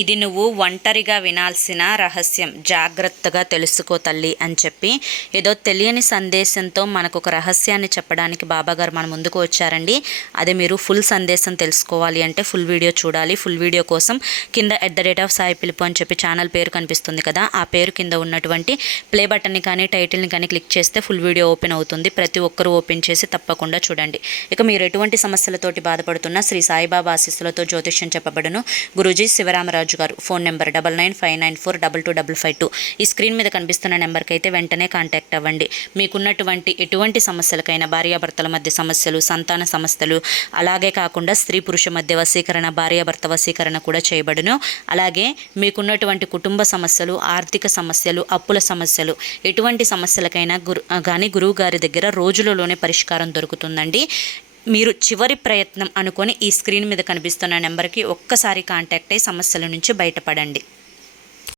ఇది నువ్వు ఒంటరిగా వినాల్సిన రహస్యం, జాగ్రత్తగా తెలుసుకో తల్లి అని చెప్పి ఏదో తెలియని సందేశంతో మనకు ఒక రహస్యాన్ని చెప్పడానికి బాబాగారు మన ముందుకు వచ్చారండి. అదే మీరు ఫుల్ సందేశం తెలుసుకోవాలి అంటే ఫుల్ వీడియో చూడాలి. ఫుల్ వీడియో కోసం కింద @సాయి పిలుపు అని చెప్పి ఛానల్ పేరు కనిపిస్తుంది కదా, ఆ పేరు కింద ఉన్నటువంటి ప్లే బటన్ని కానీ టైటిల్ని కానీ క్లిక్ చేస్తే ఫుల్ వీడియో ఓపెన్ అవుతుంది. ప్రతి ఒక్కరూ ఓపెన్ చేసి తప్పకుండా చూడండి. ఇక మీరు ఎటువంటి సమస్యలతోటి బాధపడుతున్నా శ్రీ సాయిబాబా ఆశీస్సులతో జ్యోతిష్యం చెప్పబడును. గురూజీ శివరామరాజు గారు. Phone number 9959422552. ఈ స్క్రీన్ మీద కనిపిస్తున్న నెంబర్కి అయితే వెంటనే కాంటాక్ట్ అవ్వండి. మీకున్నటువంటి ఎటువంటి సమస్యలకైనా, భార్యాభర్తల మధ్య సమస్యలు, సంతాన సమస్యలు, అలాగే కాకుండా స్త్రీ పురుష మధ్య వశీకరణ, భార్యాభర్త వశీకరణ కూడా చేయబడును. అలాగే మీకున్నటువంటి కుటుంబ సమస్యలు, ఆర్థిక సమస్యలు, అప్పుల సమస్యలు, ఎటువంటి సమస్యలకైనా గురువు గారి దగ్గర రోజులలోనే పరిష్కారం దొరుకుతుందండి. మీరు చివరి ప్రయత్నం అనుకొని ఈ స్క్రీన్ మీద కనిపిస్తున్న నెంబర్కి ఒక్కసారి కాంటాక్ట్ అయ్యి సమస్యల నుంచి బయటపడండి.